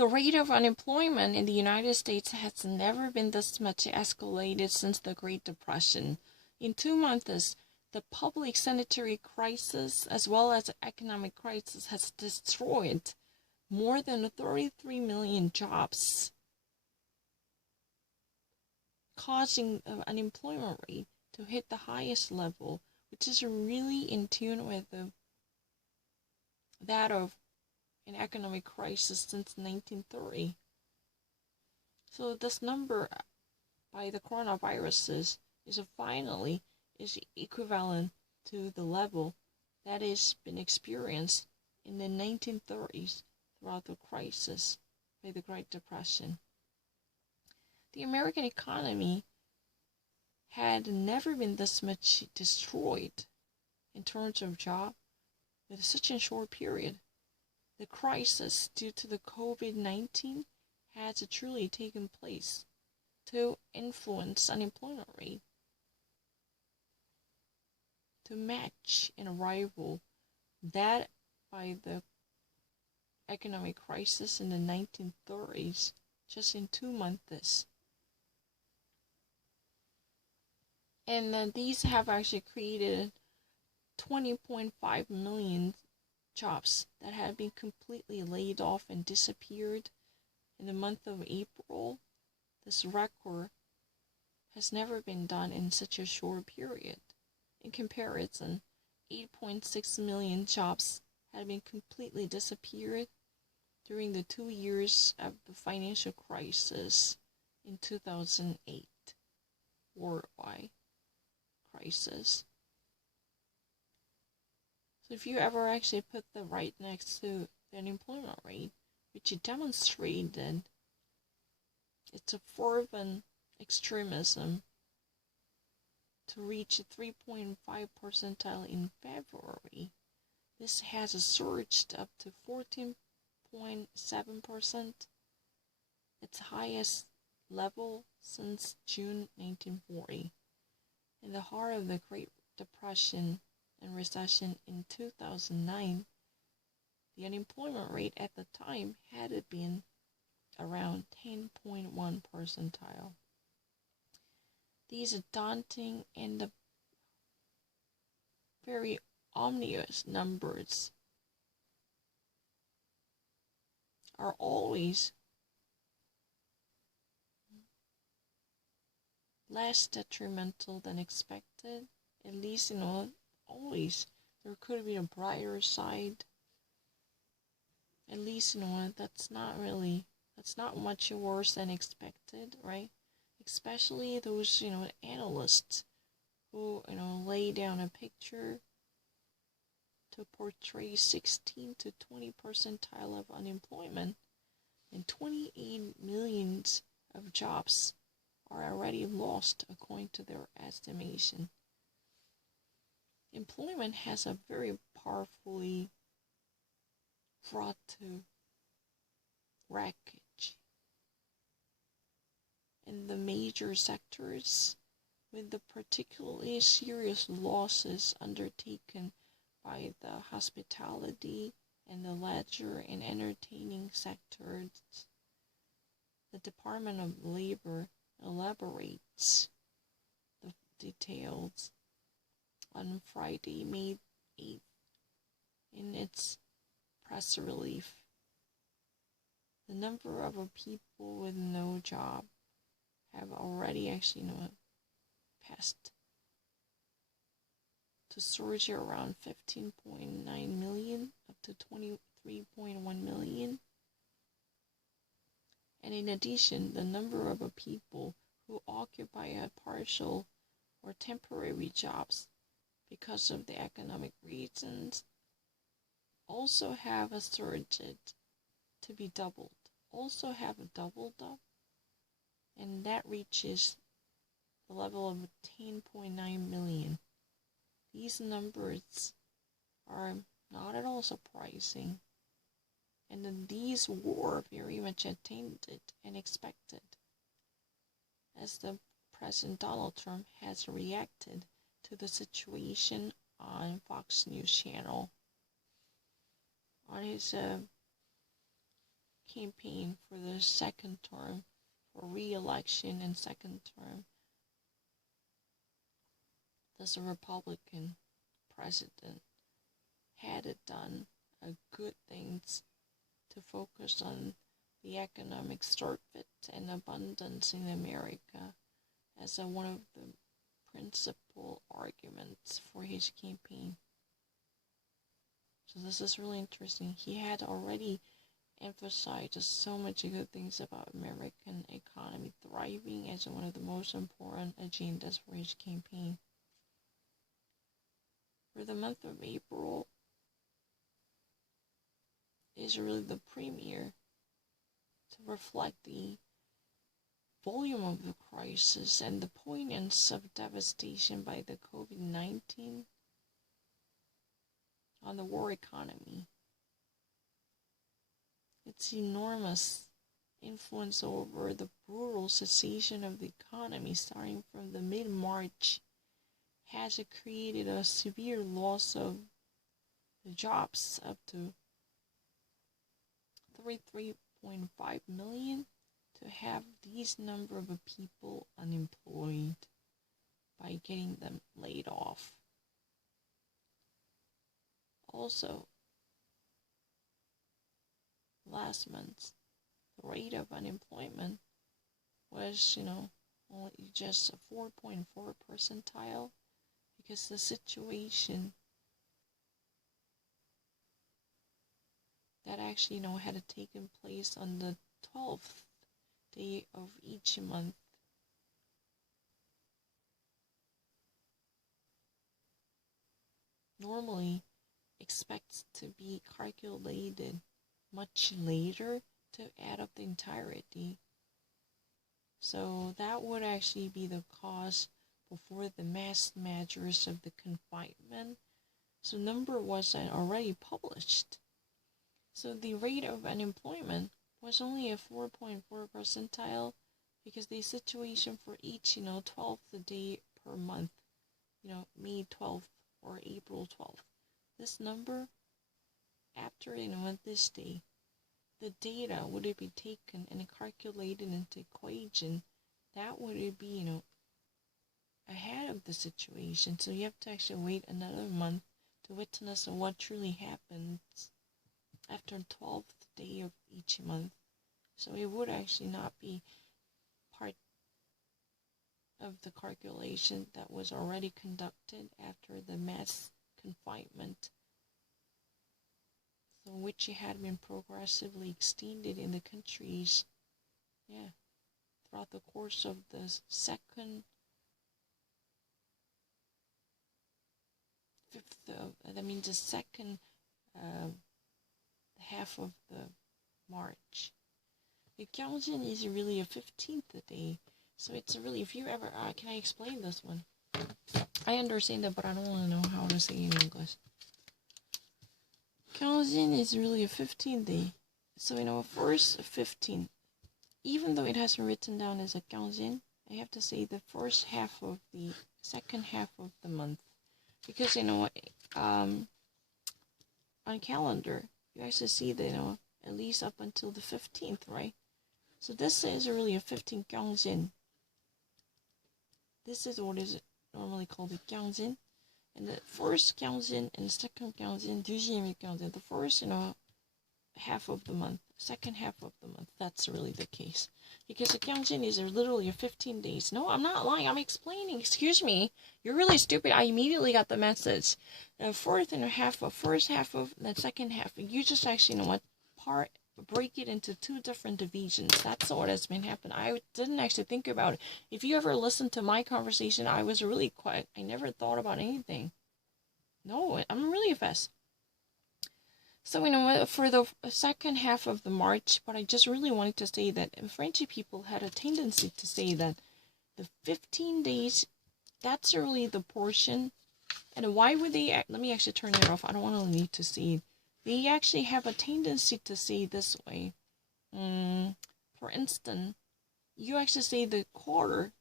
The rate of unemployment in the United States has never been this much escalated since the Great Depression. In 2 months, the public sanitary crisis as well as the economic crisis has destroyed more than 33 million jobs, causing the unemployment rate to hit the highest level, which is really in tune with that of an economic crisis since 1930. So this number by the coronaviruses is finally equivalent to the level that has been experienced in the 1930s throughout the crisis by the Great Depression. The American economy had never been this much destroyed in terms of job with such a short period. The crisis due to the COVID-19 has truly taken place to influence unemployment rate, to match and rival that by the economic crisis in the 1930s just in 2 months. And these have actually created 20.5 million jobs that have been completely laid off and disappeared in the month of April. This record has never been done in such a short period. In comparison, 8.6 million jobs had been completely disappeared during the 2 years of the financial crisis in 2008, worldwide crisis. So if you ever actually put the right next to the unemployment rate, which demonstrated it's a fervent extremism to reach a 3.5 percentile in February, this has surged up to 14.7%, its highest level since June 1940. In the heart of the Great Depression and recession in 2009, the unemployment rate at the time had been around 10.1 percentile. These are daunting and very ominous numbers are always less detrimental than expected. At least, always there could be a brighter side. At least, that's not much worse than expected, right? Especially those, analysts who, lay down a picture to portray 16 to 20 percentile of unemployment, and 28 million of jobs are already lost according to their estimation. Employment has a very powerfully brought to wreckage in the major sectors, with the particularly serious losses undertaken by the hospitality and the leisure and entertaining sectors. The Department of Labor elaborates the details on Friday, May 8th, in its press release. The number of people with no job have already actually passed to surge around 15.9 million up to 23.1 million. And in addition, the number of people who occupy a partial or temporary jobs because of the economic reasons also have surged to be doubled, up, and that reaches the level of 10.9 million. These numbers are not at all surprising, and these were very much attended and expected, as the President Donald Trump has reacted to the situation on Fox News channel. On his campaign for the second term, for re-election and second term, this Republican president had done good things to focus on the economic surplus and abundance in America as one of the principal arguments for his campaign. So this is really interesting. He had already emphasized so much good things about American economy thriving as one of the most important agendas for his campaign. For the month of April is really the premiere to reflect the volume of the crisis and the poignance of devastation by the COVID-19 on the war economy. Its enormous influence over the brutal cessation of the economy starting from the mid-March has created a severe loss of the jobs, up to 33.5 million, to have these number of people unemployed by getting them laid off. Also, last month, the rate of unemployment was, only just a 4.4 percentile, because the situation that actually, had taken place on the 12th day of each month normally expects to be calculated much later to add up the entirety. So that would actually be the cause before the mass measures of the confinement. So number was already published. So the rate of unemployment was only a 4.4 percentile, because the situation for each, 12th day per month, May 12th or April 12th. This number, after, this day, the data would it be taken and calculated into equation, that would it be, ahead of the situation. So you have to actually wait another month to witness what truly happens after 12th day of each month. So it would actually not be part of the calculation that was already conducted after the mass confinement, so which had been progressively extended in the countries, throughout the course of the second half of the March. The Gyeongjin is really a 15th day. So it's really, if you ever, can I explain this one? I understand it, but I don't want to know how to say it in English. Gyeongjin is really a 15th day. So, first 15, even though it has been written down as a Gyeongjin, I have to say the first half of the second half of the month. Because, on calendar, you actually see that, at least up until the 15th, right? So this is really a 15th Gyeongjin. This is what is normally called a Gyeongjin. And the first Gyeongjin and the second Gyeongjin, deuxième Gyeongjin, the first, half of the month, second half of the month, that's really the case. Because the Gyeongjin is literally 15 days. No, I'm not lying, I'm explaining, excuse me. You're really stupid, I immediately got the message. The first half of the second half, you just actually, break it into two different divisions. That's what has been happening. I didn't actually think about it. If you ever listened to my conversation, I was really quiet. I never thought about anything. No, I'm really fast. So, for the second half of the March, but I just really wanted to say that French people had a tendency to say that the 15 days, that's really the portion. And why would they, let me actually turn it off. I don't want to need to see it. They actually have a tendency to say this way. For instance, you actually say the quarter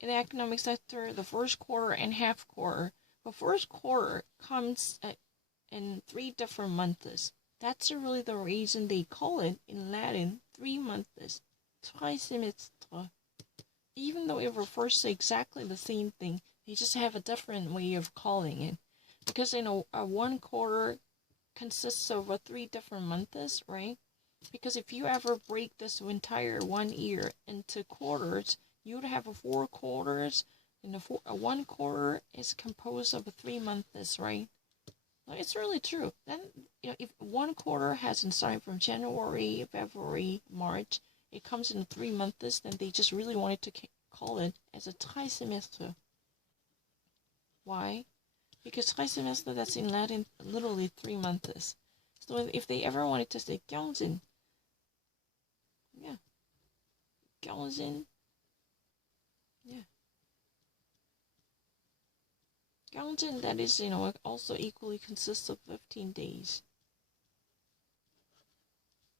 in the economic sector, the first quarter and half quarter. The first quarter comes in 3 different months. That's really the reason they call it in Latin 3 months, trimestre. Even though it refers to exactly the same thing, they just have a different way of calling it. Because a 1 quarter consists of 3 different months, right? Because if you ever break this entire 1 year into quarters, you would have 4 quarters, and a 1 quarter is composed of 3 months, right? It's really true. Then, if 1 quarter has been starting from January, February, March, it comes in 3 months, then they just really wanted to call it as a trimestre. Why? Because trimestre, that's in Latin, literally 3 months. So if they ever wanted to say quinzaine, yeah, quinzaine, yeah. Quinzaine, that is, also equally consists of 15 days.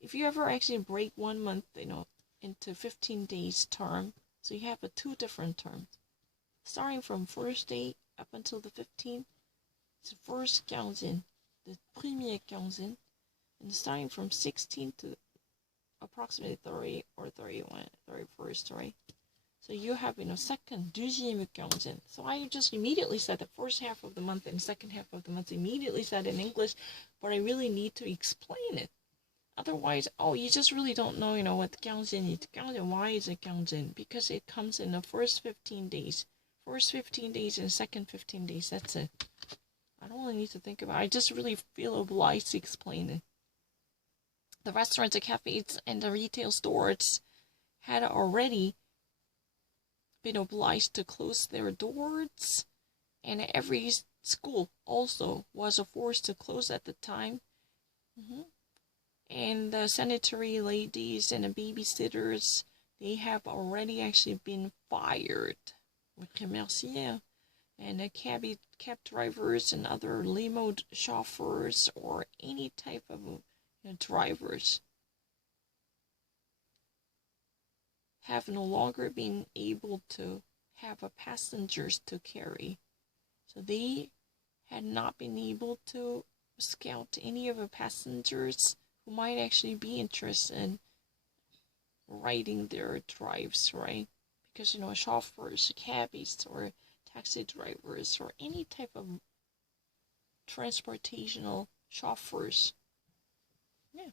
If you ever actually break 1 month, into 15 days term, so you have 2 different terms. Starting from first day up until the 15th, it's the first quinzaine, the première quinzaine, and starting from 16 to approximately 30 or 31, 31st, right? So you have, second, deuxième quinzaine. So I just immediately said the first half of the month and second half of the month, immediately said in English, but I really need to explain it. Otherwise, you just really don't know, what quinzaine is. Why is it quinzaine? Because it comes in the first 15 days. First 15 days and second 15 days, that's it. I don't really need to think about it. I just really feel obliged to explain it. The restaurants, the cafes, and the retail stores had already been obliged to close their doors, and every school also was forced to close at the time. And the sanitary ladies and the babysitters, they have already actually been fired with remercier, and the cab drivers and other limo chauffeurs or any type of drivers have no longer been able to have passengers to carry. So they had not been able to scout any of the passengers who might actually be interested in riding their drives, right? Because, chauffeurs, cabbies, or taxi drivers, or any type of transportational chauffeurs. Yeah.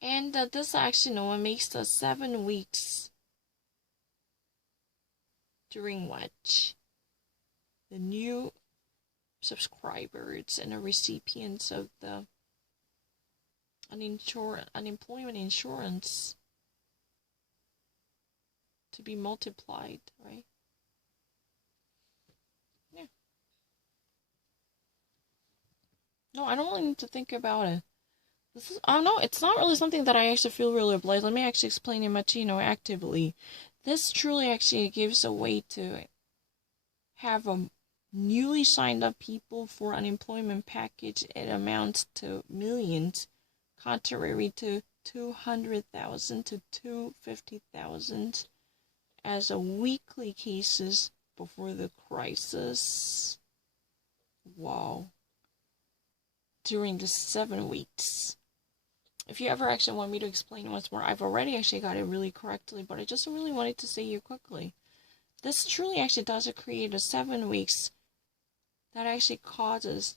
And this actually, makes the 7 weeks during which the new subscribers and the recipients of the unemployment insurance to be multiplied, right? Yeah. No, I don't really need to think about it. I don't know, it's not really something that I actually feel really obliged. Let me actually explain it much, actively. This truly actually gives a way to have a newly signed up people for unemployment package. It amounts to millions, contrary to 200,000 to 250,000 as a weekly cases before the crisis. Wow. During the 7 weeks. If you ever actually want me to explain once more, I've already actually got it really correctly, but I just really wanted to say it quickly. This truly actually does create a 7 weeks that actually causes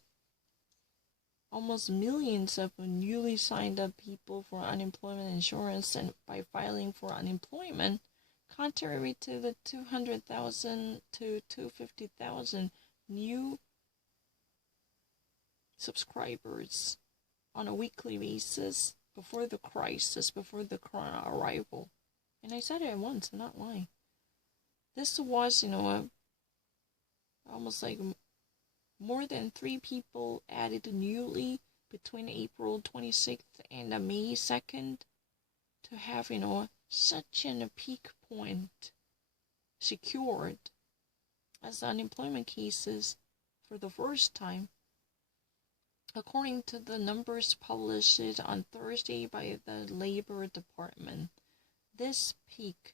almost millions of newly signed up people for unemployment insurance and by filing for unemployment, contrary to the 200,000 to 250,000 new subscribers on a weekly basis before the crisis, before the corona arrival. And I said it once, I'm not lying. This was, almost like more than 3 people added newly between April 26th and May 2nd to have, such a peak point secured as the unemployment cases for the first time. According to the numbers published on Thursday by the Labor Department, this peak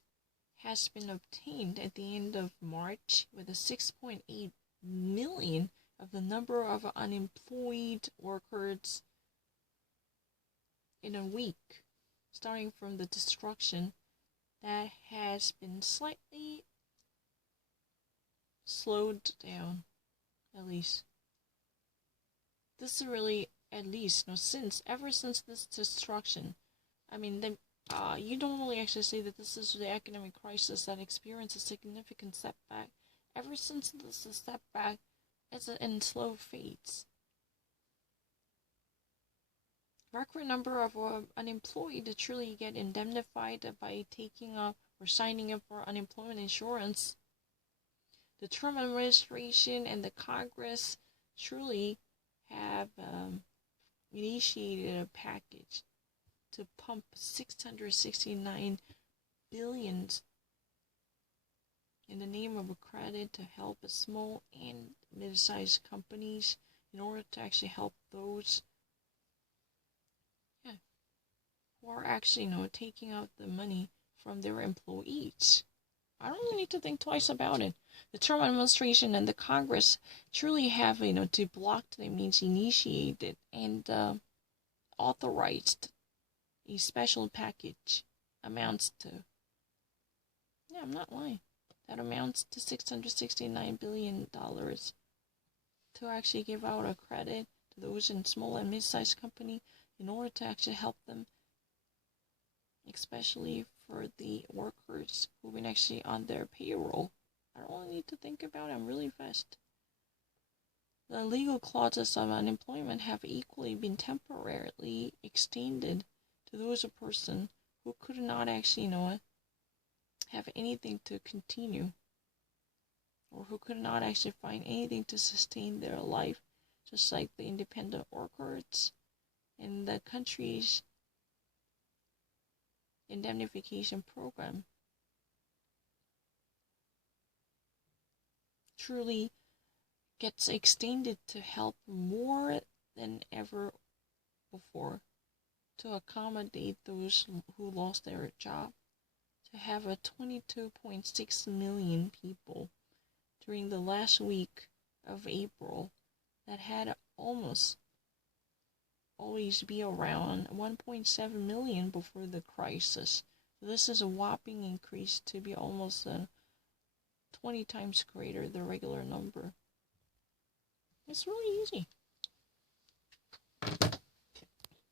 has been obtained at the end of March with a 6.8 million of the number of unemployed workers in a week, starting from the destruction that has been slightly slowed down, at least. This is really, at least, ever since this destruction, I mean, you don't really actually say that this is the economic crisis that experienced a significant setback. Ever since this setback, it's in slow fades. Record number of unemployed to truly get indemnified by taking up or signing up for unemployment insurance. The Trump administration and the Congress truly have initiated a package to pump $669 billion in the name of a credit to help small and mid-sized companies in order to actually help those who are actually, taking out the money from their employees. I don't really need to think twice about it. The Trump administration and the Congress truly have, to block, that means initiated and authorized a special package amounts to, yeah, I'm not lying, that amounts to $669 billion to actually give out a credit to those in small and mid-sized company in order to actually help them, especially for the workers who've been actually on their payroll. I don't really need to think about it. I'm really fast. The legal clauses of unemployment have equally been temporarily extended to those a person who could not actually, have anything to continue, or who could not actually find anything to sustain their life, just like the independent workers in the country's indemnification program. Truly gets extended to help more than ever before to accommodate those who lost their job, to have a 22.6 million people during the last week of April that had almost always be around 1.7 million before the crisis. This is a whopping increase to be almost 20 times greater the regular number. It's really easy.